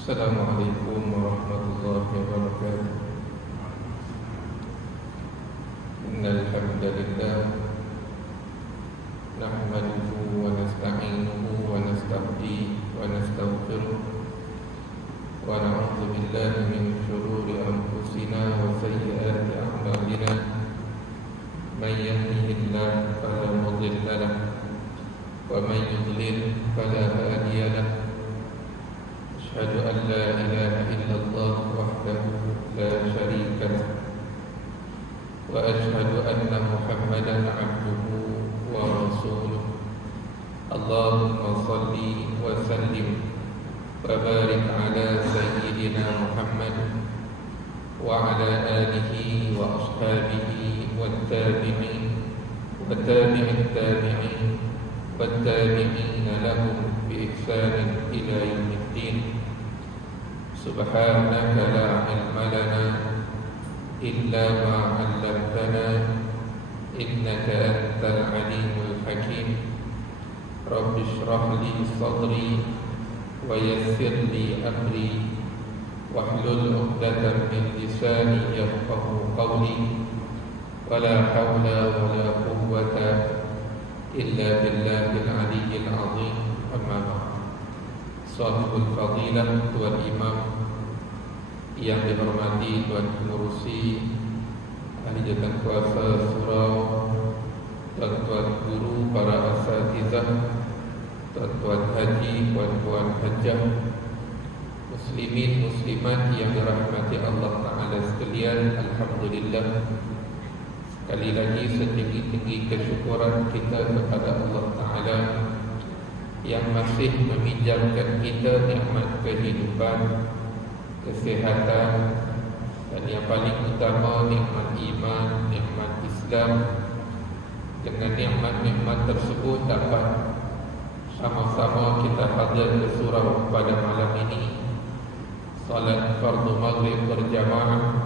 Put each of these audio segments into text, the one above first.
Assalamualaikum warahmatullahi wabarakatuh. Innal hamdalillah nahmaduhu wa nasta'inuhu wa nasta'dihi wa nastaghfiruh wa na'udzu billahi min shururi anfusina wa sayyiati a'malina. Man yahdihillahu fala mudilla lahu wa man yudlil fala hadiya lahu. أشهد أن لا إله إلا الله وحده لا شريك له وأشهد أن محمدا عبده ورسوله. اللهم صل وسلم وبارك على سيدنا محمد وعلى آله وأصحابه والتابعين وتابع التابعين والتابعين لهم بإحسان إلى يوم الدين. سبحانك لا علم لنا إلا ما علمتنا إنك أنت العليم الحكيم. رب اشرح لي صدري ويسر لي أمري واحلل عقدة من لساني يفقه قولي ولا حول ولا قوة إلا بالله العلي العظيم. أما بعد. Sahibul Fadilah, Tuan Imam yang dihormati, Tuan Pengurusi, Ahli Jatan Kuasa Surau, Tuan-tuan guru, para asatizah, Tuan-tuan haji, Puan-puan hajah, Muslimin, Muslimat yang dirahmati Allah Ta'ala sekalian. Alhamdulillah, sekali lagi setinggi-tinggi kesyukuran kita kepada Allah Ta'ala yang masih meminjamkan kita nikmat kehidupan, kesehatan, dan yang paling utama nikmat iman, nikmat Islam. Dengan nikmat-nikmat tersebut dapat sama-sama kita hadir ke surau pada malam ini, salat fardu maghrib berjamaah,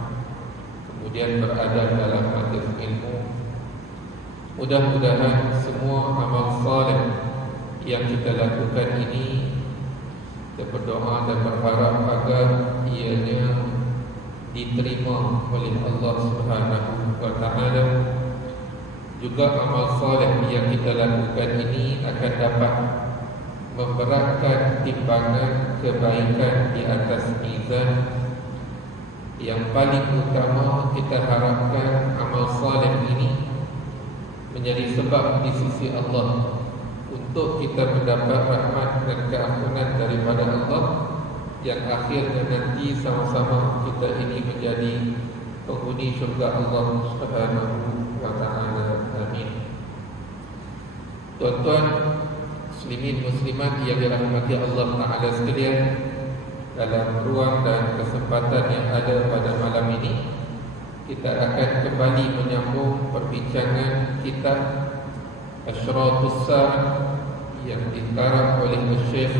kemudian berada dalam majlis ilmu. Mudah-mudahan semua amal saleh yang kita lakukan ini, kita berdoa dan berharap agar ianya diterima oleh Allah Subhanahu wa Ta'ala. Juga amal saleh yang kita lakukan ini akan dapat memberatkan timbangan kebaikan di atas mizan. Yang paling utama, kita harapkan amal saleh ini menjadi sebab di sisi Allah untuk kita mendapat rahmat dan keampunan daripada Allah, yang akhirnya nanti sama-sama kita ini menjadi penghuni syurga Allah Subhanahu wa Ta'ala. Amin. Tuan-tuan muslimin muslimat yang dirahmati Allah Ta'ala sekalian, dalam ruang dan kesempatan yang ada pada malam ini, kita akan kembali menyambung perbincangan kitab Asyratus Sa'ah yang dikarang oleh Syekh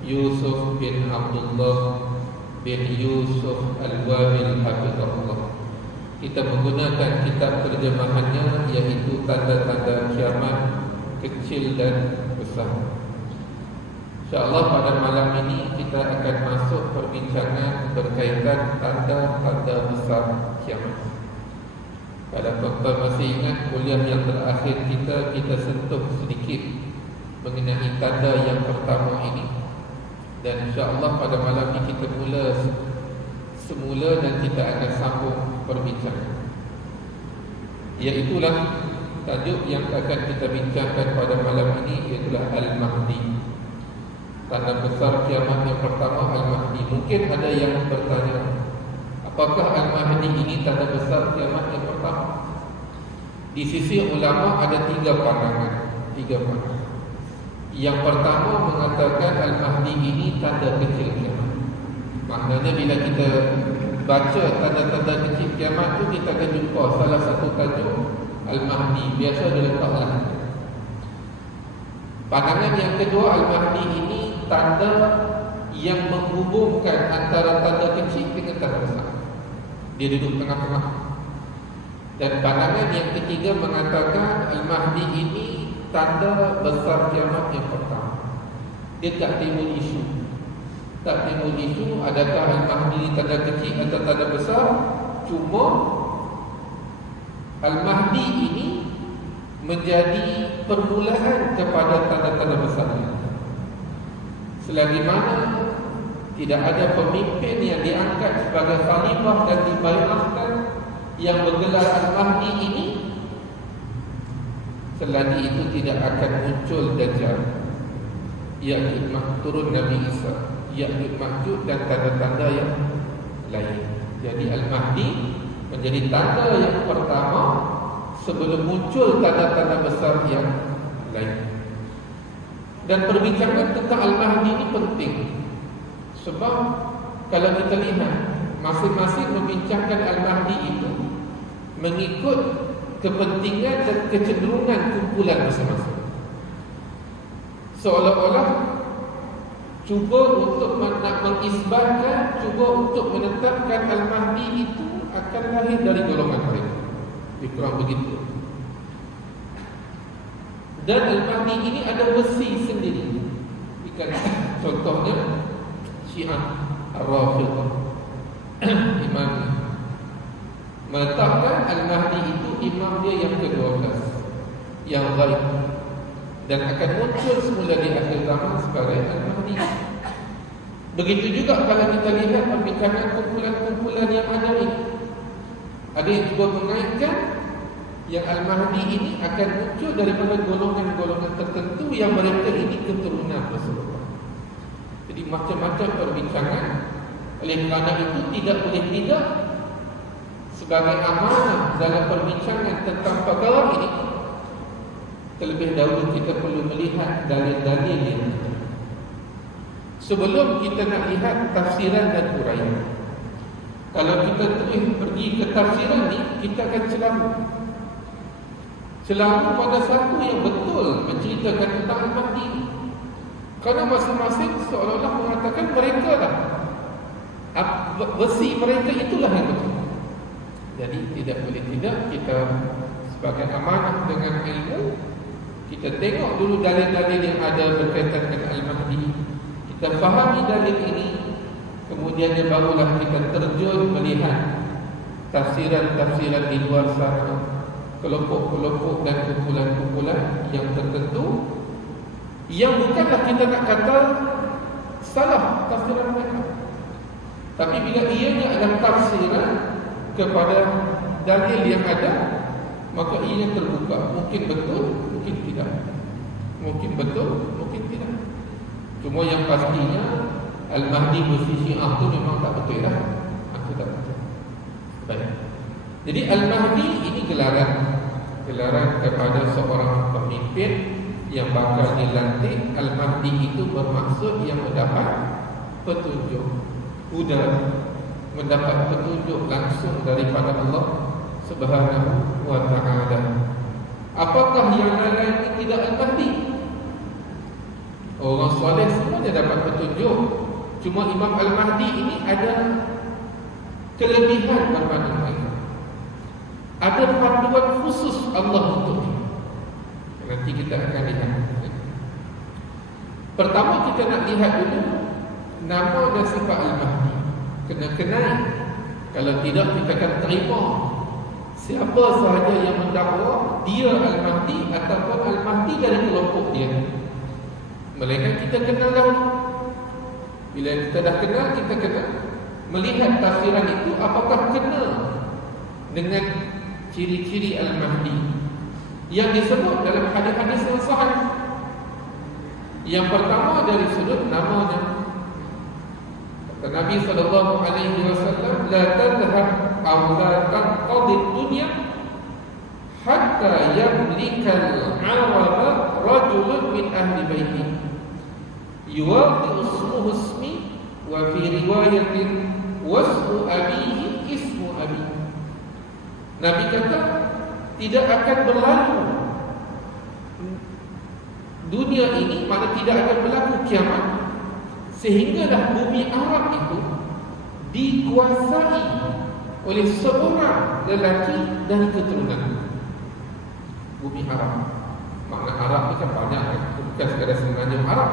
Yusuf bin Abdullah bin Yusuf Al-Wabil Hafizahullah. Kita menggunakan kitab terjemahannya, iaitu Tanda-tanda Kiamat Kecil dan Besar. InsyaAllah pada malam ini kita akan masuk perbincangan berkaitan tanda-tanda besar kiamat. Kalau tuan-tuan masih ingat kuliah yang terakhir kita sentuh sedikit mengenai tanda yang pertama ini. Dan insyaAllah pada malam ini kita mula semula dan kita akan sambung perbincangan. Iaitulah tajuk yang akan kita bincangkan pada malam ini, iaitulah Al-Mahdi. Tanda besar kiamat yang pertama, Al-Mahdi. Mungkin ada yang bertanya, apakah Al-Mahdi ini tanda besar kiamat yang pertama? Di sisi ulama ada tiga pandangan. Yang pertama mengatakan Al-Mahdi ini tanda kecil kiamat. Maknanya bila kita baca tanda-tanda kecil kiamat tu, kita akan jumpa salah satu tajuk Al-Mahdi, biasa diletakkan. Pandangan yang kedua, Al-Mahdi ini tanda yang menghubungkan antara tanda kecil dengan tanda besar. Dia duduk tengah-tengah. Dan pandangan yang ketiga mengatakan Al-Mahdi ini tanda besar kiamat yang pertama. Dia tak timbul isu. Tak timbul isu adakah Al-Mahdi tanda kecil atau tanda besar. Cuma Al-Mahdi ini menjadi permulaan kepada tanda-tanda besarnya. Selagi mana tidak ada pemimpin yang diangkat sebagai khalifah dan dibayarkan yang bergelar Al-Mahdi ini, selagi itu tidak akan muncul Dajjal, Ya'juj turun Nabi Isa, Ya'juj Ma'juj dan tanda-tanda yang lain. Jadi Al-Mahdi menjadi tanda yang pertama sebelum muncul tanda-tanda besar yang lain. Dan perbincangan tentang Al-Mahdi ini penting, sebab kalau kita lihat masing-masing membincangkan Al-Mahdi itu mengikut kepentingan dan kecenderungan kumpulan masing-masing. Seolah-olah cuba untuk nak mengisbatkan, cuba untuk menetapkan Al-Mahdi itu akan lahir dari golongan mereka. Kurang begitu. Dan Al-Mahdi ini ada versi sendiri. Contohnya Syiah Ar-Rafidah imam meletakkan Al-Mahdi itu imam dia yang ke-12 yang ghaib dan akan muncul semula di akhir zaman sebagai Al-Mahdi. Begitu juga kalau kita lihat perbincangan kumpulan-kumpulan yang ada ini, ada yang cuba mengaitkan yang Al-Mahdi ini akan muncul daripada golongan-golongan tertentu yang mereka ini keturunan Rasulullah. Jadi macam-macam perbincangan. Oleh kerana itu tidak boleh tidak, sebagai amanah dalam perbincangan tentang perkara ini, terlebih dahulu kita perlu melihat dalil-dalil yang ada sebelum kita nak lihat tafsiran dan huraian. Kalau kita terus pergi ke tafsiran ni, kita akan celamu pada satu yang betul menceritakan tentang Al-Mahdi. Kerana masing-masing seolah-olah mengatakan mereka lah, versi mereka itulah yang betul. Jadi tidak boleh tidak, kita sebagai amanah dengan ilmu, kita tengok dulu dalil-dalil yang ada berkaitan dengan Al-Mahdi, kita fahami dalil ini, kemudian barulah kita terjun melihat tafsiran-tafsiran di luar sana, kelompok-kelompok dan kumpulan-kumpulan yang tertentu, yang bukanlah kita nak kata salah tafsiran mereka, tapi bila ianya adalah tafsiran kepada dalil yang ada, maka ianya terbuka. Mungkin betul, mungkin tidak. Mungkin betul, mungkin tidak. Cuma yang pastinya Al-Mahdi versi Syiah itu memang tak betul lah. Itu tak betul. Baik. Jadi Al-Mahdi ini gelaran kepada seorang pemimpin yang bakal dilantik. Al-Mahdi itu bermaksud yang mendapat petunjuk, huda, mendapat petunjuk langsung daripada Allah Subhanahu wa ta'ala. Apakah yang lain ini tidak Al-Mahdi? Orang soleh semuanya dapat petunjuk. Cuma Imam Al-Mahdi ini ada kelebihan berbanding mereka. Ada panduan khusus Allah untuk dia. Nanti kita akan lihat. Pertama kita nak lihat dulu nama dan sifat Al-Mahdi. Kena kenal. Kalau tidak kita akan terima siapa sahaja yang mendakwa dia Al-Mahdi ataupun Al-Mahdi dari kelompok dia. Melainkan kita kenal dahulu. Bila kita dah kenal, kita kena melihat tafsiran itu apakah kena dengan ciri-ciri Al-Mahdi yang disebut dalam hadis-hadis yang sahih. Yang pertama dari sudut namanya. Kata Nabi SAW, la tadhhab aw la tanqadi dunya hatta yamlikal araba rajulun min ahli baiti yuwaqi ismuhu ismi wa fi riwayatin wasmu abihi ismu abi. Nabi kata tidak akan berlalu dunia ini, mana tidak akan berlaku kiamat, sehinggalah bumi Arab itu dikuasai oleh seorang lelaki dari keturunan bumi Arab. Makna Arab itu kan banyak, bukan sekadar semenanjung Arab,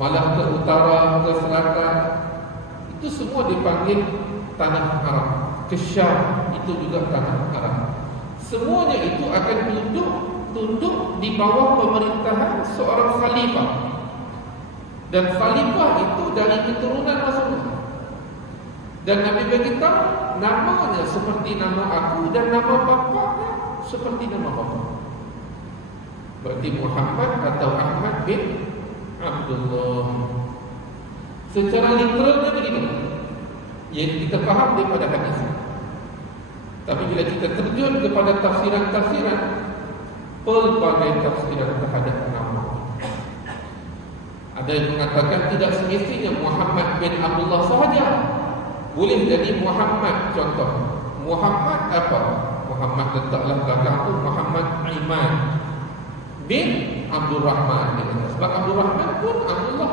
malah ke utara, ke selatan, itu semua dipanggil tanah Arab. Ke Syam itu juga tanah Arab. Semuanya itu akan tunduk di bawah pemerintahan seorang khalifah. Dan khalifah itu dari keturunan Rasulullah. Dan Nabi beritahu namanya seperti nama aku dan nama bapaknya seperti nama bapa. Berarti Muhammad atau Ahmad bin Abdullah. Secara literalnya begitu. Yang kita faham daripada hadis. Tapi bila kita terjun kepada tafsiran-tafsiran, pelbagai tafsiran terhadap nama. Ada yang mengatakan tidak semestinya Muhammad bin Abdullah sahaja. Boleh jadi Muhammad. Contoh, Muhammad apa? Muhammad letaklah belakang tu Muhammad Iman bin Abdul Rahman. Sebab Abdul Rahman pun Abdullah.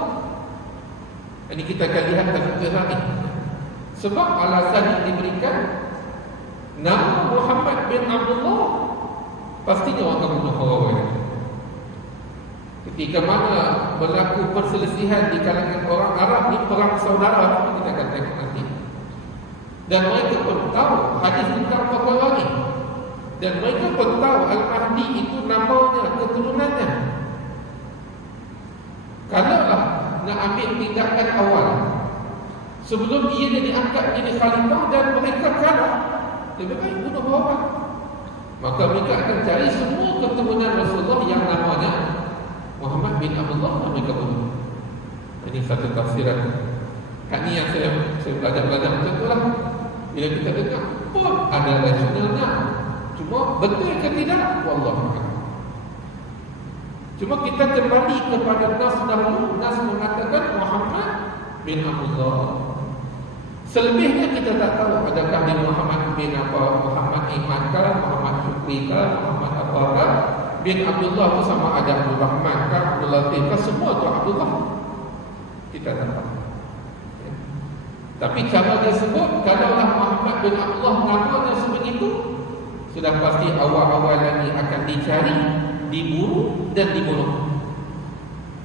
Ini kita akan lihat tafsir ini. Sebab alasan yang diberikan nama Muhammad bin Abdullah, pastinya orang akan bunuh orang. Ketika mana berlaku perselisihan di kalangan orang Arab ni, perang saudara, kita akan tengok nanti. Dan mereka pun tahu hadis tentang perkara ini. Dan mereka pun tahu Al-Mahdi itu namanya, keturunannya. Kalaulah nak ambil tindakan awal sebelum ia diangkat jadi khalifah dan mereka kalah, lebih baik bunuh orang. Maka mereka akan cari semua keturunan Rasulullah yang namanya Muhammad bin Abdullah dan mereka bunuh. Ini satu tafsiran. Ini yang saya belajar macam itulah. Bila kita dengar pun ada rasionalnya. Cuma betul ke tidak? Wallahu a'lam. Cuma kita kembali kepada nas dahulu. Nas mengatakan Muhammad bin Abdullah. Selebihnya kita tak tahu adakah dia Muhammad bin apa, Muhammad Iman kah, Muhammad Syukri kah, Muhammad apakah. Bin Abdullah itu sama ada Abdul Rahman kah, Abdul Latif kah, semua itu Abdullah. Kita tak tahu. Tapi cara dia sebut, kalaulah Muhammad bin Abdullah namanya sebegitu, sudah pasti awal-awal lagi akan dicari, diburu dan dibunuh.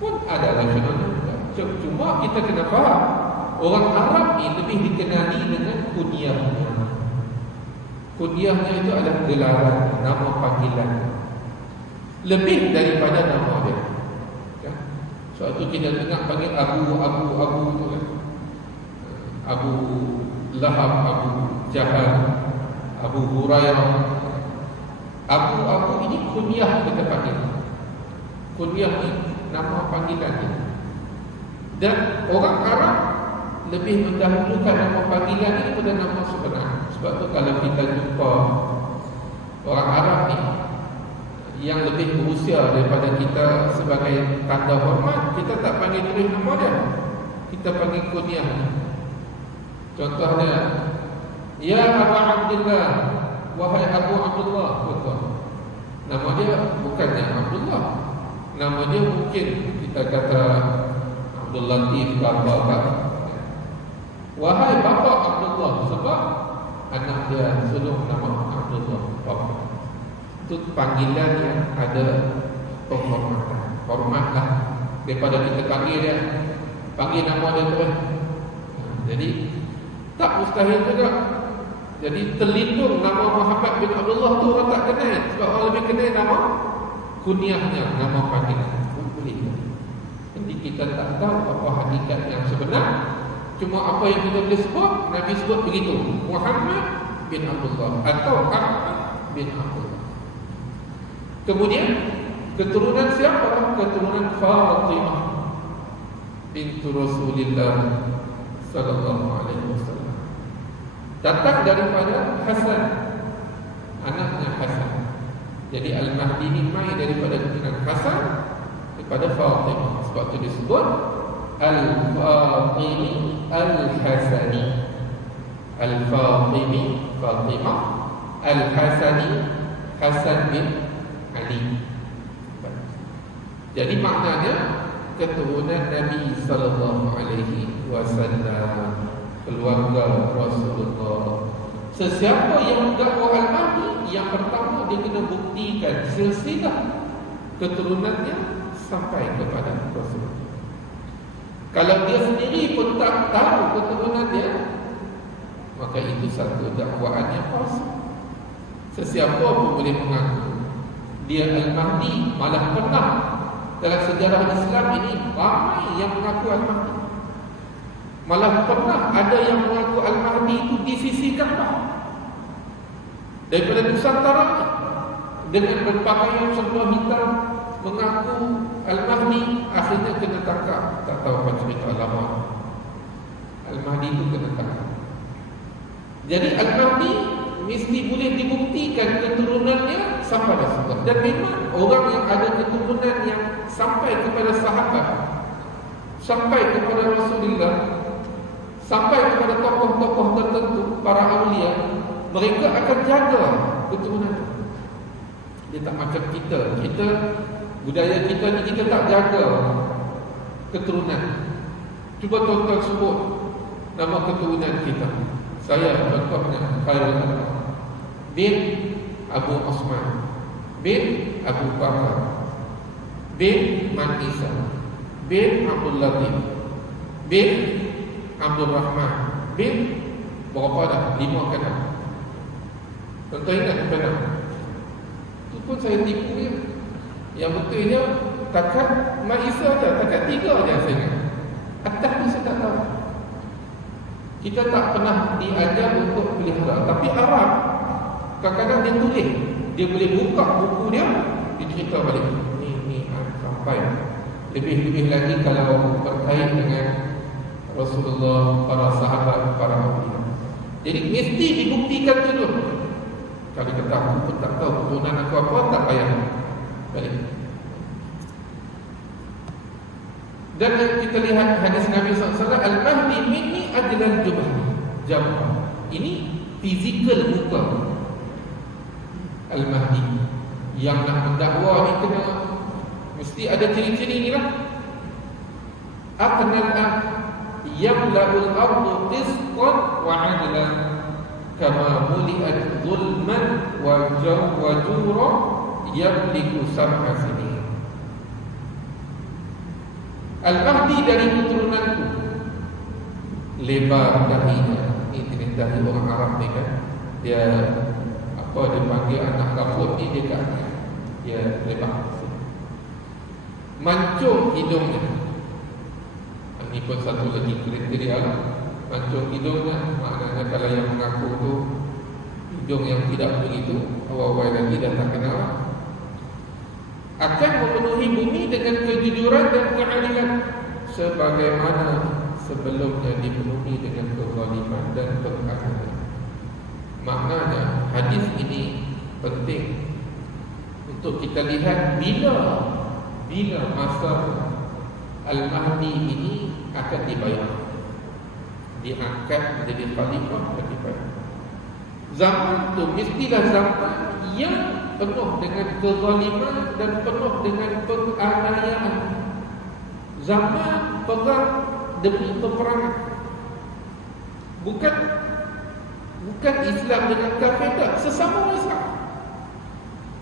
Pun ada rasionalnya. Cuma kita kena faham, orang Arab ni lebih dikenali dengan kunyahnya. Kunyahnya itu adalah gelaran, nama panggilan, lebih daripada nama dia. Sebab itu kita dengar panggil Abu tu kan. Abu Lahab, Abu Jahal, Abu Hurairah. Abu ini kunyah kita panggil. Kunyah ni nama panggilan dia. Dan orang Arab lebih mendahulukan nama panggilan ini pada nama sebenar. Sebab tu kalau kita jumpa orang Arab ni yang lebih berusia daripada kita sebagai tanda hormat, kita tak panggil terus nama dia, kita panggil kunyah. Contohnya, ya Abu Abdullah, wahai Abu Abdullah. Betul. Nama dia bukannya Abdullah. Nama dia mungkin kita kata Abdul Latif ke apa. Wahai bapa Abdullah, sebab anak dia suruh nama Abdullah bapa. Itu panggilan yang ada penghormatan. Hormatlah daripada kita panggil dia, panggil nama dia terus. Jadi tak mustahil juga. Jadi terlindung nama Muhammad bin Abdullah tu orang tak kenal. Sebab orang lebih kenal nama kunyahnya, nama panggilan. Boleh. Jadi kita tak tahu apa hakikat yang sebenar. Cuma apa yang kita boleh sebut, Nabi sebut begitu, Muhammad bin Abdullah atau Ahmad bin Abdullah. Kemudian keturunan siapa? Keturunan Fatimah bintu Rasulullah sallallahu alaihi wasallam. Datang daripada Hasan, anaknya Hasan. Jadi Al-Mahdi ini mai daripada keturunan Hasan daripada Fatimah. Sebab itu disebut Al-Fatimi Al-Hasani. Al-Fatimi Fatimah, Al-Hasani Hasan bin Ali. Jadi maknanya keturunan Nabi sallallahu alaihi wasallam, keluarga Rasulullah. Sesiapa yang mendakwa Al-Mahdi, yang pertama dia kena buktikan silsilah keturunannya sampai kepada Rasulullah. Kalau dia sendiri pun tak tahu keturunan dia, maka itu satu dakwaan yang palsu. Sesiapa pun boleh mengaku dia Al-Mahdi. Malah pernah dalam sejarah Islam ini ramai yang mengaku Al-Mahdi. Malah pernah ada yang mengaku Al-Mahdi itu disisihkan daripada Nusantara dengan berpakaian serba hitam mengaku Al-Mahdi, akhirnya kena tangkap. Tak tahu apa cerita alamat Al-Mahdi itu kena tangkap. Jadi Al-Mahdi mesti boleh dibuktikan keturunannya sampai Rasulullah. Dan memang orang yang ada keturunan yang sampai kepada sahabat, sampai kepada Rasulullah, sampai kepada tokoh-tokoh tertentu, para awliya, mereka akan jaga keturunan. Dia tak macam kita. Budaya kita ni, kita tak jaga keturunan. Cuba tuan-tuan sebut nama keturunan kita. Saya contohnya Khairul Anam bin Abu Osman bin Abu Bakar bin Man Isa bin Abdul Latif bin Abdul Rahman bin berapa dah? 5 ke 6. Tuan-tuan ingat ke 6? Itu pun saya tipu ya. Yang betulnya takat Maisa dah, takat 3 je saya ingat. Atas ni saya tak tahu. Kita tak pernah diajar untuk pelihara. Tapi Arab kadang-kadang dia tulis. Dia boleh buka buku dia, dia cerita balik. Ni sampai. Lebih-lebih lagi kalau berkait dengan Rasulullah, para sahabat, para awliya. Jadi mesti dibuktikan dulu. Kalau kata aku pun tak tahu keturunan aku apa, tak payah balik. Dan kita lihat hadis Nabi SAW, Al-Mahdi minni ajlal jabah. Ini fizikal muka Al-Mahdi. Yang nak mendakwa ni kena mesti ada ciri-ciri ni lah. Aqnal yamla'ul ardu qisqan wa 'adlan kama muli'at zulman wa jawra yamliku sab'a sinin. Al-Mahdi dari keturunanku, lebar dahinya. Ini dahi orang Arab ni kan, dia apa dia panggil anak rambut ni, dia kat dia lebar. Mancung hidungnya. Ini pun satu lagi kriteria. Mancung hidungnya, maknanya kalau yang mengaku tu hidung yang tidak begitu, awal-awal lagi dah tak kenal, akan memenuhi bumi dengan kejujuran dan keadilan sebagaimana sebelumnya dipenuhi dengan kezaliman dan penghadangan. Maknanya hadis ini penting untuk kita lihat bila masa Al-Mahdi ini akan dibayar, diangkat menjadi khalifah dan dibayar. Zaman tu mestilah zaman yang penuh dengan kezaliman dan penuh dengan penganiayaan. Zaman perang demi peperangan. Bukan Islam dengan kafir, tak, sesama Islam.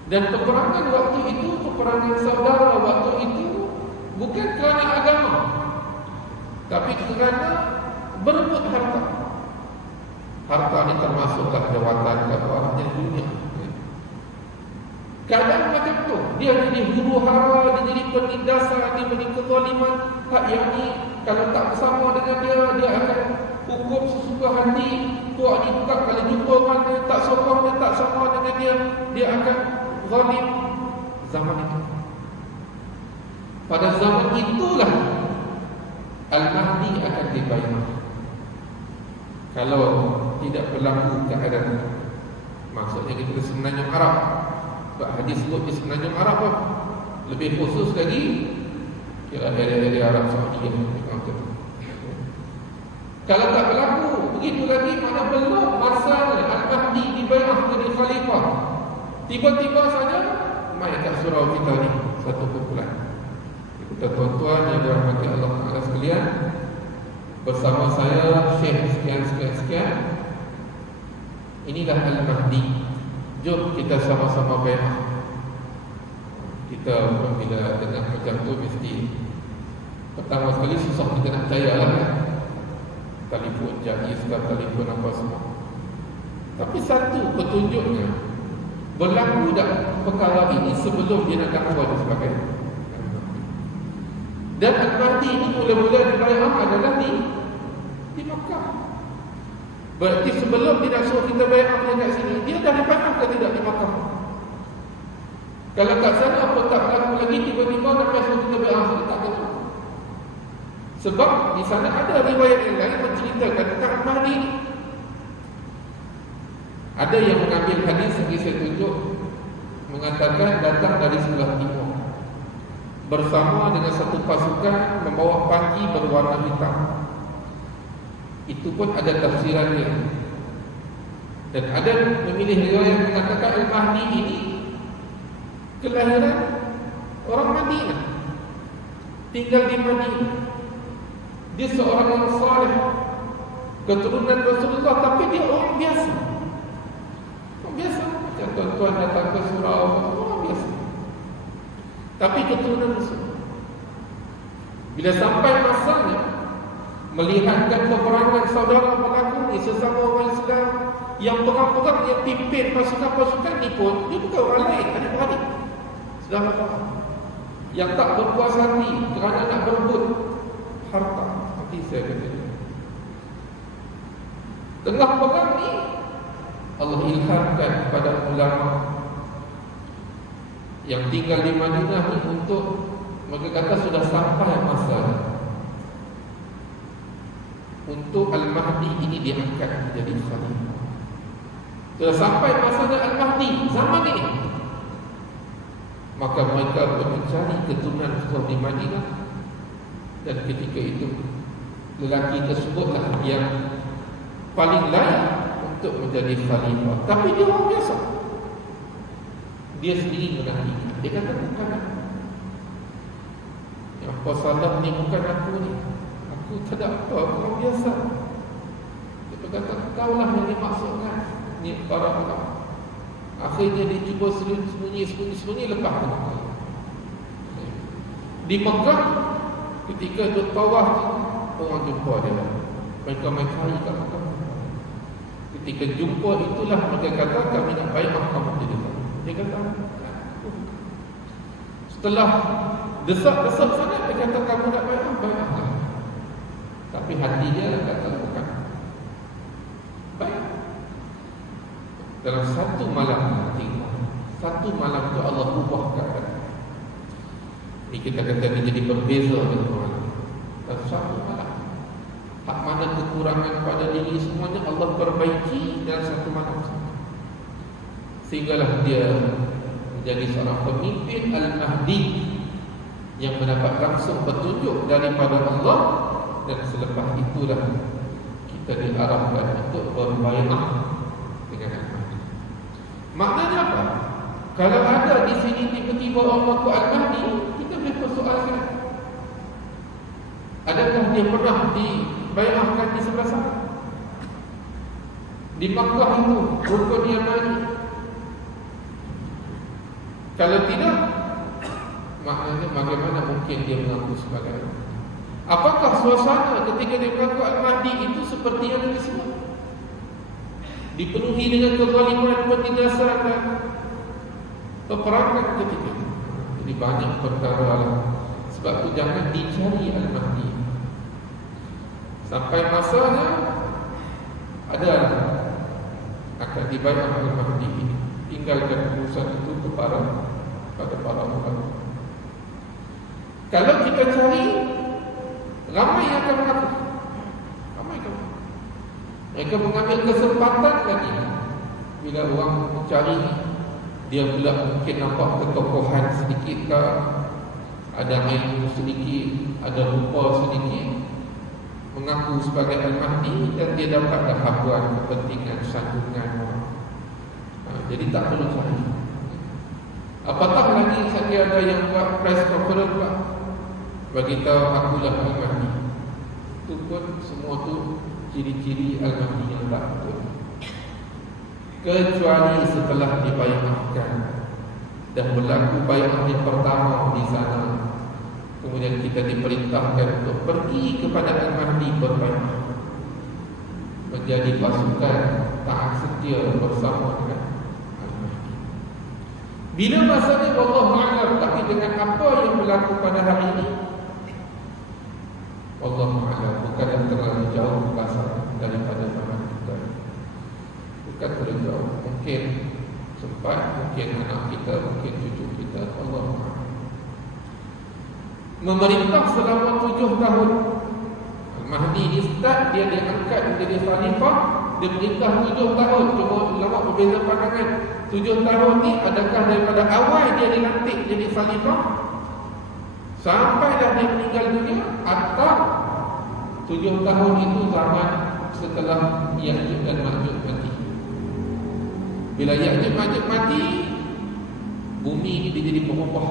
Dan peperangan waktu itu, peperangan saudara waktu itu, bukan kerana agama, tapi kerana berebut harta. Harta ini termasuklah jawatan kepada dunia. Kadang macam tu, dia jadi huru hara, dia jadi penindasan, dia jadi kezaliman. Hak yang ni kalau tak bersama dengan dia akan hukum sesuka hati. Tuak ni bukan kalau jumpa orang dia, tak sokong dia, tak sama dengan dia akan zalim. Zaman itu, pada zaman itulah Al-Mahdi akan dibayar. Kalau tidak berlaku keadaan, maksudnya kita semenanjung Arab. Sebab hadis sebut di semenanjung Arab pun lebih khusus lagi, kira area Arab Saudi. Kalau tak berlaku begitu lagi, mana belum masanya Al-Mahdi dibayar jadi khalifah, tiba-tiba saja mai kat surau kita ni satu kumpulan. Kita tuan-tuan yang dirahmati Allah Taala sekalian, bersama saya Syekh sekian. Inilah Al-Mahdi. Jom kita sama-sama bai'ah. Kita bila dengar macam tu mesti pertama sekali susah kita nak percaya lah kan. Telefon jais, telefon apa semua. Tapi satu petunjuknya, berlaku dah perkara ini sebelum dia nak dakwa dan sebagainya. Dan Al-Mahdi ini mula-mula dibayar adalah di Makkah. Berarti sebelum dia nak suruh kita bayar dekat sini, dia dah dibayar ke tidak di Makkah? Kalau kat sana apa tak berlaku lagi, tiba-tiba nak suruh kita bayar sini, tak kena. Sebab di sana ada riwayat yang lain menceritakan tentang Al-Mahdi ini. Ada yang mengambil hadis yang saya tunjuk, mengatakan datang dari sebelah timur bersama dengan satu pasukan membawa panji berwarna hitam. Itu pun ada tafsirannya. Dan ada memilih riwayat yang mengatakan Al-Mahdi ini kelahiran orang Madinah, tinggal di Madinah. Dia seorang yang saleh, keturunan Rasulullah, tapi dia orang biasa. Orang biasa, macam tuan-tuan datang ke surau, orang biasa. Tapi keturunan Rasulullah. Bila sampai masanya melihatkan peperangan saudara berlaku ni, sesama orang Islam yang perang-perang, yang pimpin pasukan-pasukan ni pun dia bukan orang lain, adik-beradik, saudara-saudara yang tak berpuas hati kerana nak berebut harta. Nanti saya kata, tengah perang ni Allah ilhamkan kepada ulama yang tinggal di Madinah ni untuk, mereka kata sudah sampai masa untuk Al-Mahdi ini diangkat menjadi khalifah. Sudah sampai masanya Al-Mahdi zaman ini. Maka mereka pun mencari keturunan Rasulullah di Madinah, dan ketika itu lelaki tersebutlah yang paling layak untuk menjadi khalifah. Tapi dia orang biasa. Dia sendiri menafikan. Dia kata bukan aku. Yang kau salah ni bukan aku ni. Aku tak ada apa, aku orang biasa. Dia berkata, kaulah yang dimaksudkan ni para ulama. Akhirnya dia cuba sembunyi lepas ke Mekah. Di Mekah, ketika dia tawaf, orang jumpa dia. Mereka cari kat Mekah. Ketika jumpa itulah mereka kata, kami nak bayar kamu jadi khalifah. Dia kata, setelah desak-desak sana, dia kata kamu nak bayar. Tapi hati dia kata bukan. Baik. Dalam satu malam, satu malam itu Allah ubah keadaan. Ini kita kata ini jadi berbeza dengan malam. Dalam satu malam, hak mana kekurangan pada diri semuanya Allah perbaiki dalam satu malam. Sehinggalah dia menjadi seorang pemimpin Al-Mahdi yang mendapat langsung petunjuk daripada Allah. Dan selepas itulah kita diarahkan untuk berbaiat dengan Al-Mahdi. Maknanya apa? Kalau ada di sini tiba-tiba Allah ke Al-Mahdi, kita boleh persoalkan, adakah dia pernah dibaiatkan di sebelah sana? Di Makkah itu, rukun Yamani. Kalau tidak, maknanya bagaimana mungkin dia mengaku sebagai? Apakah suasana ketika dia mengaku Al-Mahdi itu seperti yang disebut? Dipenuhi dengan kezaliman, penindasan dan peperangan ketika itu. Jadi banyak perkara lah. Sebab itu jangan dicari Al-Mahdi. Sampai masanya adalah akan dibayar Al-Mahdi ini. Tinggalkan urusan itu kepada para ulama. Kalau kita cari, ramai yang akan mengaku. Ramai akan mengaku. Mereka mengambil kesempatan lagi. Bila orang mencari, dia pula mungkin nampak ketokohan sedikit ke, ada ilmu sedikit, ada rupa sedikit, mengaku sebagai Al-Mahdi, dan dia dapatlah habuan kepentingan sandungan orang. Jadi tak perlu cari. Apatah lagi saya ada yang buat press conference pula, bagi tahu akulah Al-Mahdi. Itu pun semua tu ciri-ciri Al-Mahdi yang tak betul. Kecuali setelah dibayarkan dan berlaku bayar yang pertama di sana, kemudian kita diperintahkan untuk pergi kepada Al-Mahdi berbayar. menjadi pasukan taat setia bersama dengan Al-Mahdi. Bila masanya wallahu a'lam, tapi dengan apa yang berlaku pada hari ini, wallahu a'lam, bukanlah terlalu jauh masa daripada zaman kita. Bukan terlalu jauh. Mungkin sempat, mungkin anak kita, mungkin cucu kita, wallahu a'lam. Memerintah selama 7 tahun. Al-Mahdi ni start, dia diangkat menjadi khalifah. Dia perintah 7 tahun. Cuma ulama berbeza pandangan. 7 tahun ni adakah daripada awal dia dilantik jadi khalifah sampailah dia meninggal dunia, atau 7 tahun itu zaman setelah Ya'juj dan Ma'juj mati. Bila Ya'juj Ma'juj mati, bumi ini dia jadi berubah,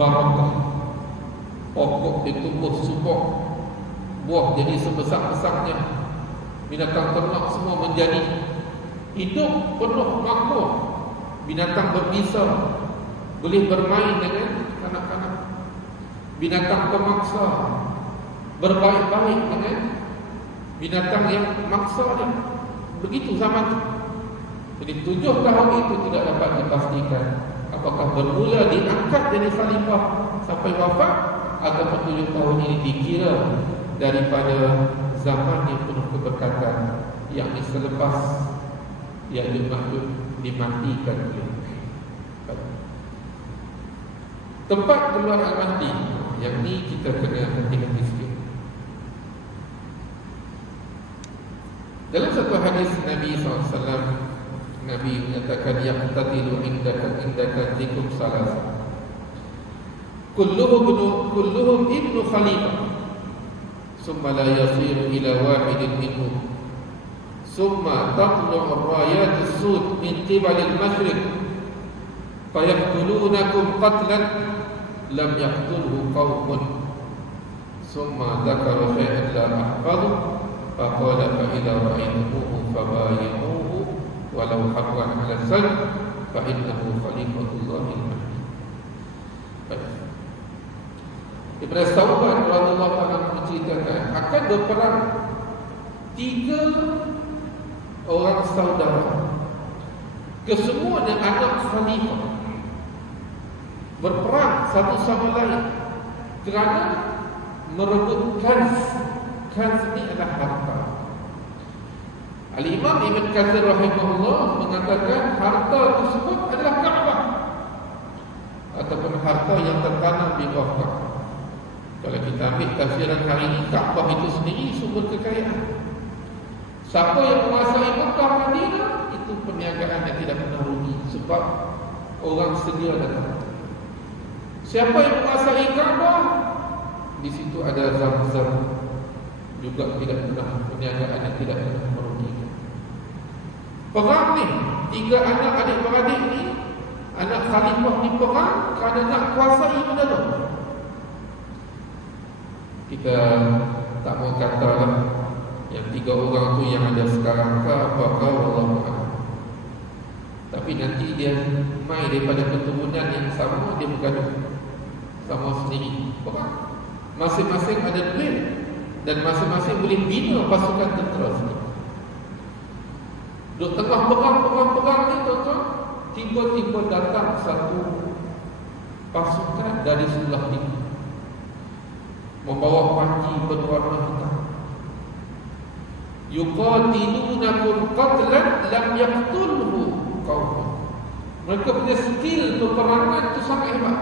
barakah, pokok dia tumbuh subur, buah jadi sebesar-besarnya, binatang ternak semua menjadi hidup penuh makmur, binatang berbisa, boleh bermain dengan kanak-kanak, binatang pemaksa berbaik-baik dengan binatang yang maksa dia. Begitu zaman itu. Jadi 7 tahun itu tidak dapat dipastikan apakah bermula diangkat jadi khalifah sampai wafat, atau 7 tahun ini dikira daripada zaman yang penuh keberkatan, yang selepas Ya'juj Ma'juj dimatikan oleh tempat keluar Al-Mahdi. Yang ni kita kena hati-hati sikit. Dalam satu hadis Nabi SAW, Nabi menyatakan yaqtatilu indaka zikum salasa kulluhum ibnu khalifah summa la yasiru ila wahidin minhum summa taqlu'u ar-rayat as-sud min qibal al-mashriq fayaqtulunakum qatlan lam yaqtulhu qaumun summa dzakara syai'an la ahfadhu faqala fa idza ra'aytumuhu fabayi'uhu walau harwan 'ala al-salb fa innahu khalifatullah al-mahdi. Ibn Sa'uban radhiyallahu ta'ala menceritakan akan berperang 3 orang saudara, kesemuanya anak khalifah, berperang satu sama lain kerana merebut kanz. Kanz ini adalah harta. Al-Imam Ibn Katsir rahimahullah mengatakan harta tersebut adalah Ka'bah ataupun harta yang tertanam di bawah Ka'bah. Kalau kita ambil tafsiran hari ini, Ka'bah itu sendiri sumber kekayaan. Siapa yang menguasai Mekah Madinah, itu perniagaan yang tidak pernah rugi, sebab orang sedia datang. Siapa yang menguasai Ka'bah, di situ ada Zam-Zam, juga tidak pernah perniagaan yang tidak pernah merugikan. Perang ni, 3 anak adik-beradik ni, anak khalifah ni perang kerana nak kuasai benda tu. Kita tak mau kata lah yang 3 orang tu yang ada sekarang ke apakah, Wallahu'alam. Tapi nanti dia mai daripada keturunan yang sama, dia bergaduh sama sendiri. Perang, masing-masing ada duit dan masing-masing boleh bina pasukan tentera sendiri. Duk tengah perang ni tuan-tuan, tiba-tiba datang satu pasukan dari sebelah timur, membawa panji berwarna hitam. Yuqatilunakum qatlan lam yaqtulhu qaumun. Mereka punya skill peperangan itu sangat hebat.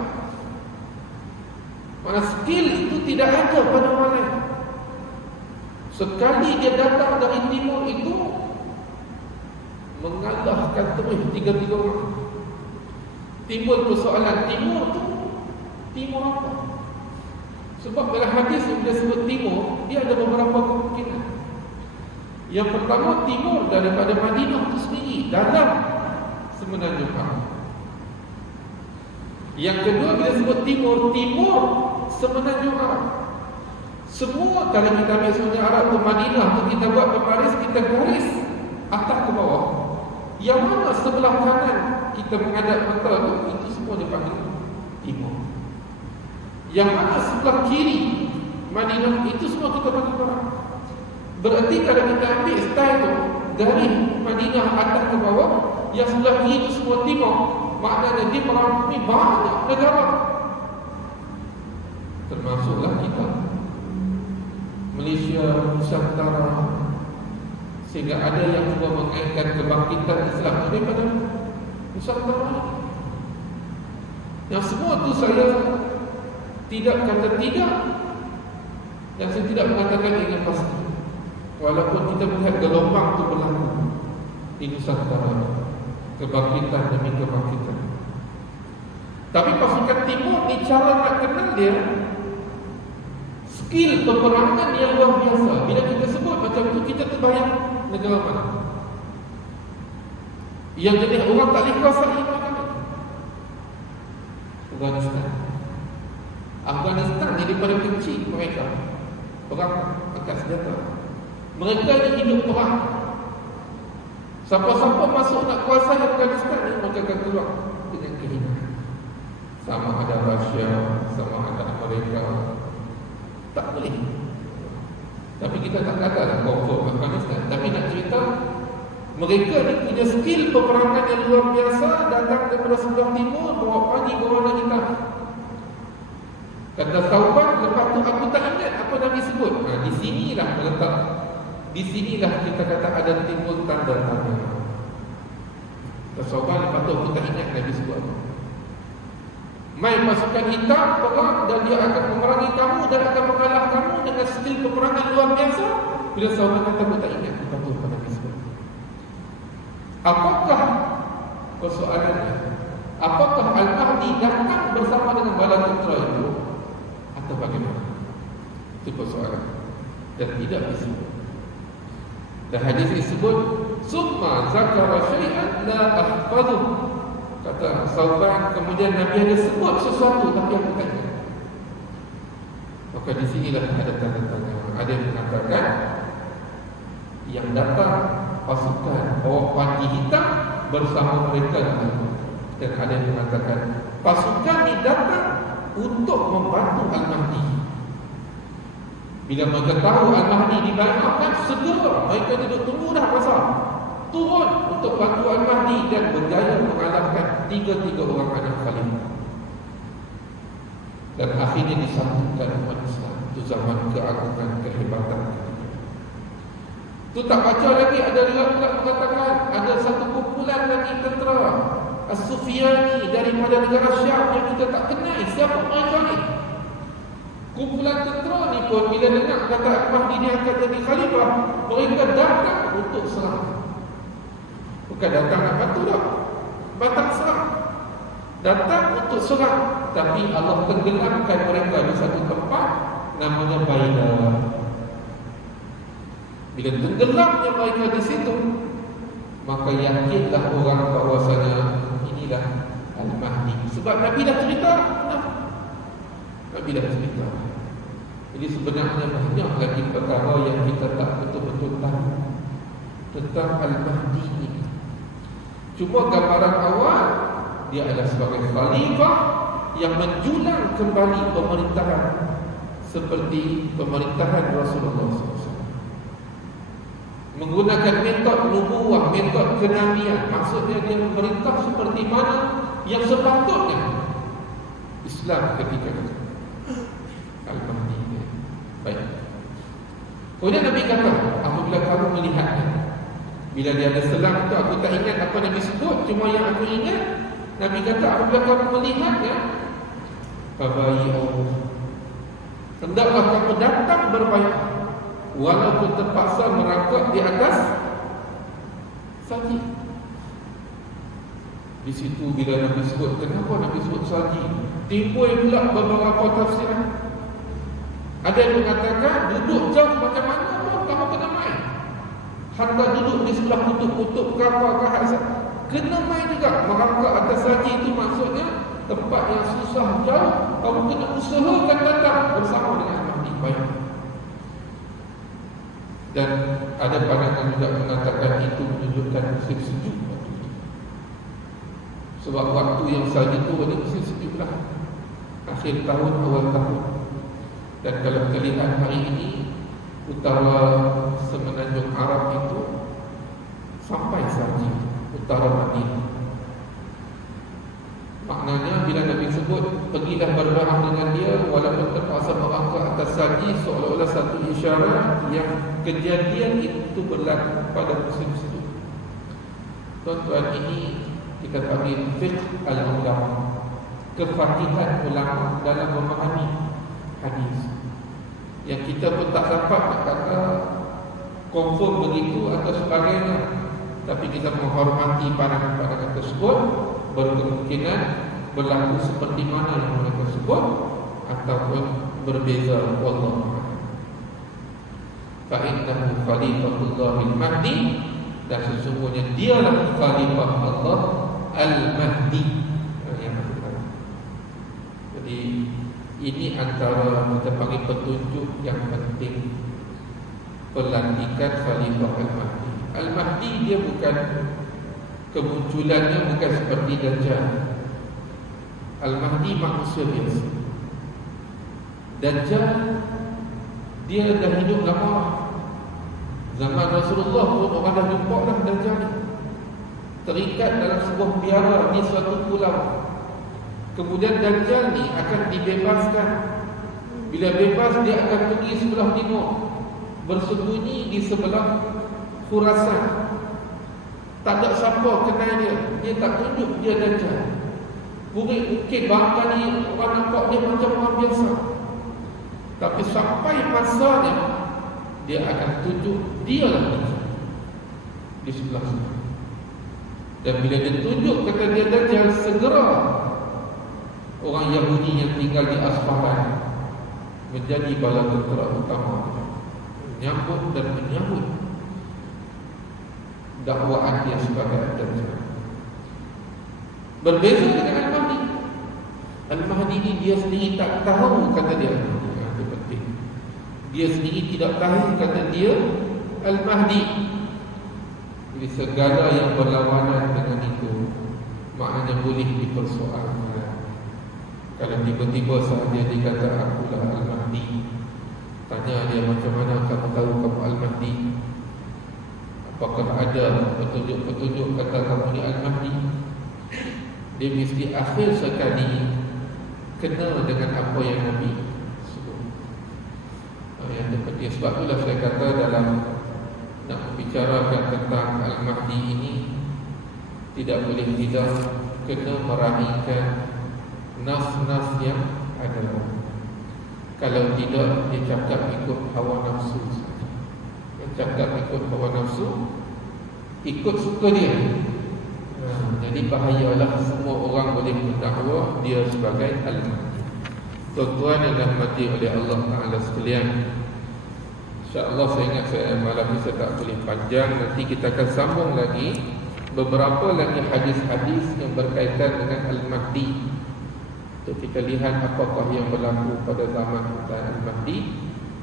Mana skill itu tidak ada pada orang lain. Sekali dia datang dari timur itu, mengalahkan terus 3 orang. Timbul persoalan, timur tu timur apa? Sebab dalam hadis yang dia sebut timur, dia ada beberapa kemungkinan. Yang pertama, timur daripada Madinah itu sendiri, dalam semenanjung Arab. Yang kedua, bila sebut timur semenanjung Arab. Semua kalau kita ambil semenanjung Arab ke Madinah tu, kita buat pembaris, kita garis atas ke bawah. Yang mana sebelah kanan kita menghadap mata tu, itu semua dipanggil timur. Yang mana sebelah kiri Madinah, itu semua kita panggil barat. Berarti kalau kita ambil style tu, dari Madinah atas ke bawah, yang sebelah kiri itu semua timur, maknanya dia merangkumi banyak negara, termasuklah kita, Malaysia, Nusantara. Sehingga ada yang cuba mengaitkan kebangkitan Islam daripada Nusantara. Yang semua tu saya tidak kata tidak, dan saya tidak mengatakan dengan pasti. Walaupun kita melihat gelombang itu berlaku di Nusantara, kebangkitan demi kebangkitan. Tapi pasukan timur ni cara nak kenal dia, skill peperangan yang luar biasa. Bila kita sebut macam tu, kita terbayang negara mana yang jadi orang tak boleh kuasai macam ni. Afghanistan. Afghanistan ni daripada kecil mereka perang angkat senjata. Mereka ni hidup perang. Siapa-siapa masuk nak kuasai Afghanistan ni, maka akan keluar dengan kehinaan. Sama ada Rusia, sama ada Amerika, tak boleh. Tapi kita tak kata confirm Afghanistan. Tapi nak cerita, mereka ni punya skill peperangan yang luar biasa, datang daripada sebelah timur, bawa pagi berwarna hitam. Kata Sauban, lepas tu aku tak ingat apa Nabi sebut. Di sinilah meletak, di sinilah kita kata ada timbul tanda-tanda. Kata Sauban, lepas tu aku tak ingat Nabi sebut apa. Main pasukan hitam perang, dan dia akan memerangi kamu dan akan mengalah kamu dengan skill peperangan luar biasa. Bila Sauban kata aku tak ingat, kita tahu apa Nabi sebut. Apakah persoalannya? Apakah Al-Mahdi datang bersama dengan bala tentera itu, atau bagaimana? Itu persoalan. Dan tidak disebut. Dan hadis disebut, summa zakara syai'an la ahfaduh. Kata Sauban, kemudian Nabi ada sebut sesuatu tapi aku tak ingat. Maka di sinilah ada tanda-tanda. Ada yang mengatakan yang datang pasukan bawa pagi hitam bersama mereka, dan ada yang mengatakan pasukan ini datang untuk membantu Al-Mahdi. Bila mereka tahu Al-Mahdi dibayarkan, segera mereka duduk tunggu dah masa turun untuk bantu Al-Mahdi dan berjaya mengalahkan tiga-tiga orang anak khalifah. Dan akhirnya disambungkan umat Islam. Itu zaman keagungan, kehebatan. Itu tak baca lagi, ada riwayat mengatakan ada satu kumpulan lagi tentera As-Sufyani daripada negara Syam yang kita tak kenal siapa mereka ni. Kumpulan tentera ni pun bila dengar kata Al-Mahdi ni akan jadi khalifah, mereka datang untuk serang. Bukan datang nak bantu dah, batang serang. Datang untuk serang, tapi Allah tenggelamkan mereka di satu tempat namanya Baida. Bila tenggelamnya mereka di situ, maka yakinlah orang bahawasanya inilah Al-Mahdi. Sebab Nabi dah cerita, Nabi dah cerita. Jadi sebenarnya banyak lagi perkara yang kita tak betul-betul tahu tentang Al-Mahdi ini. Cuma gambaran awal, dia adalah sebagai khalifah yang menjulang kembali pemerintahan seperti pemerintahan Rasulullah SAW. Menggunakan metod nubuwah, metod kenabian. Maksudnya dia memerintah seperti mana yang sepatutnya Islam ketika itu. Al-Mahdi. Baik. Kemudian Nabi kata, apabila kamu melihatnya, bila dia ada selang itu, aku tak ingat apa Nabi sebut, cuma yang aku ingat, Nabi kata, apabila kamu melihatnya, fabayi'u, hendaklah kamu datang berbayat, walaupun terpaksa merangkak di atas salji. Di situ bila Nabi sebut, kenapa Nabi sebut salji? Timbul pula beberapa tafsiran. Ada yang mengatakan duduk jauh macam mana pun kamu kena main. Hatta duduk di sebelah kutub-kutub kapal ke hasad, kena main juga. Merangkak atas salji itu maksudnya tempat yang susah jauh, kamu kena usahakan datang bersama dengan Mahdi. Baik. Dan ada pandangan juga mengatakan itu menunjukkan musim sejuk. Sebab waktu yang salji itu ada musim sejuk lah, akhir tahun, awal tahun. Dan kalau kita lihat hari ini, utara semenanjung Arab itu sampai saja utara Madinah. Maknanya bila Nabi sebut pergilah berperang dengan dia, walaupun terpaksa merangkak atas salji, seolah-olah satu isyarat yang kejadian itu berlaku pada musim itu. Tuan-tuan, ini kita panggil fiqh al-ulama, kefakihan ulama dalam memahami hadis, yang kita pun tak dapat nak kata confirm begitu atau sebagainya, tapi kita menghormati pandangan-pandangan tersebut, berkemungkinan berlaku seperti mana yang mereka sebut ataupun berbeza. Wallahu a'lam. Fa innahu khalifatullahil mahdi, dan sesungguhnya dialah khalifah Allah al-mahdi. Jadi ini antara kita panggil petunjuk yang penting pelantikan khalifah al-mahdi. Al-mahdi dia bukan, kemunculannya bukan seperti Dajjal. Al-Mahdi manusia biasa. Dajjal dia dah hidup lama. Zaman Rasulullah pun orang dah jumpa dah Dajjal ni, terikat dalam sebuah biara di suatu pulau. Kemudian Dajjal ni akan dibebaskan. Bila bebas dia akan pergi sebelah timur, bersembunyi di sebelah Khurasan. Tak ada siapa kenal dia. Dia tak tunjuk dia Dajjal. Mungkin bangga ni orang nampak dia macam orang biasa, tapi sampai masanya dia akan tunjuk dia lah Dajjal di sebelah sana. Dan bila dia tunjuk kata dia Dajjal, segera orang Yahudi yang tinggal di Asfahan menjadi bala tentera utama, menyambut dan menyambut dakwaan dia sebagai Dajjal. Berbeza dengan Al-Mahdi. Al-Mahdi ni dia sendiri tak tahu kata dia Al-Mahdi. Itu penting. Dia sendiri tidak tahu kata dia Al-Mahdi. Jadi segala yang berlawanan dengan itu maknanya boleh dipersoalkan. Kalau tiba-tiba sahaja dia kata akulah Al-Mahdi, tanya dia macam mana kamu tahu kamu Al-Mahdi? Apakah ada petunjuk-petunjuk kata kamu ni Al-Mahdi? Dia mesti akhir sekali kena dengan apa yang Nabi sebut. Yang penting. Sebab itulah saya kata dalam nak membicarakan tentang Al-Mahdi ini, tidak boleh tidak kena meraihkan nas-nas yang ada. Kalau tidak, dia cakap ikut hawa nafsu saja. Dia cakap ikut hawa nafsu, ikut suka dia. Jadi bahayalah semua orang boleh mendakwa dia sebagai Al-Mahdi. Tuan-tuan yang dirahmati oleh Allah Ta'ala sekalian, InsyaAllah saya ingat malam ini saya tak boleh panjang. Nanti kita akan sambung lagi beberapa lagi hadis-hadis yang berkaitan dengan Al-Mahdi, untuk kita lihat apakah yang berlaku pada zaman Al-Mahdi,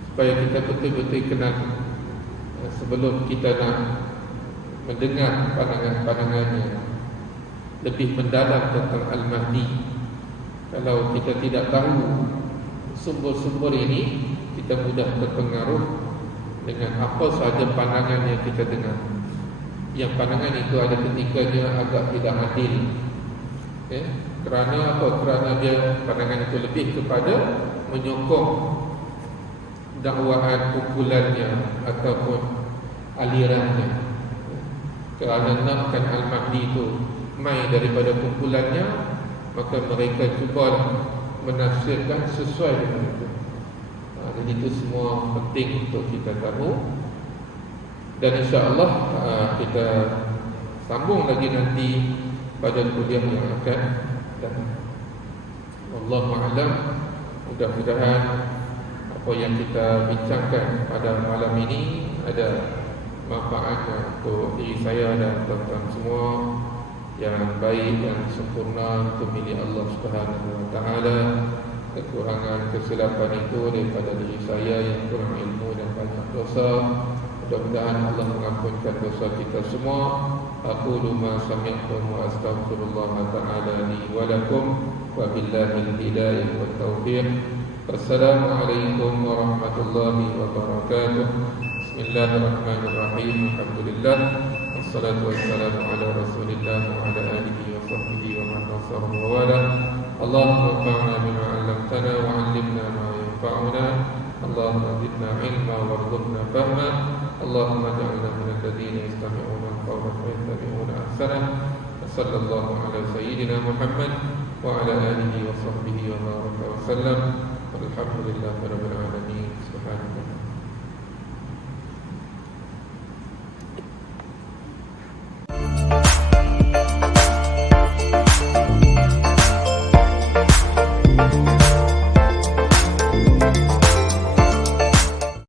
supaya kita betul-betul kenal sebelum kita nak mendengar pandangan-pandangannya lebih mendalam tentang Al-Mahdi. Kalau kita tidak tahu sumber-sumber ini, kita mudah terpengaruh dengan apa sahaja pandangan yang kita dengar. Yang pandangan itu ada ketikanya agak tidak adil. Kerana apa? Kerana dia pandangan itu lebih kepada menyokong dakwaan kumpulannya ataupun alirannya. Kerana nakkan Al-Mahdi itu mai daripada kumpulannya, maka mereka cuba menafsirkan sesuai dengan itu. Jadi itu semua penting untuk kita tahu. Dan insya-Allah kita sambung lagi nanti pada kuliah yang akan datang. Wallahu a'lam. Mudah-mudahan apa yang kita bincangkan pada malam ini ada manfaatnya untuk diri saya dan tuan-tuan semua. Yang baik dan sempurna untuk milik Allah Subhanahu wa taala. Kekurangan kesilapan itu daripada diri saya yang kurang ilmu dan banyak dosa. Mudah-mudahan Allah mengampunkan dosa kita semua. Aqulu ma sami'tum wa astaghfirullah ta'ala li wa lakum wa billahil hidayah wat taufiq. Wassalamualaikum warahmatullahi wabarakatuh. Bismillahirrahmanirrahim. Alhamdulillah. Wassalatu wassalamu ala Rasulillah wa ala alihi wa sahbihi wa man nasara wa wala. Allahumma anfa'na bima 'allamtana wa 'allimna ma yanfa'una. Allahumma zidna 'ilma warzuqna fahma. Allahumma ij'alna min alladhina yastami'una al-qawla fayattabi'una ahsanah. Sallallahu ala sayyidina Muhammad wa ala alihi wa sahbihi wa baraka wa sallam. Alhamdulillah rabbil alamin. Subhanallah.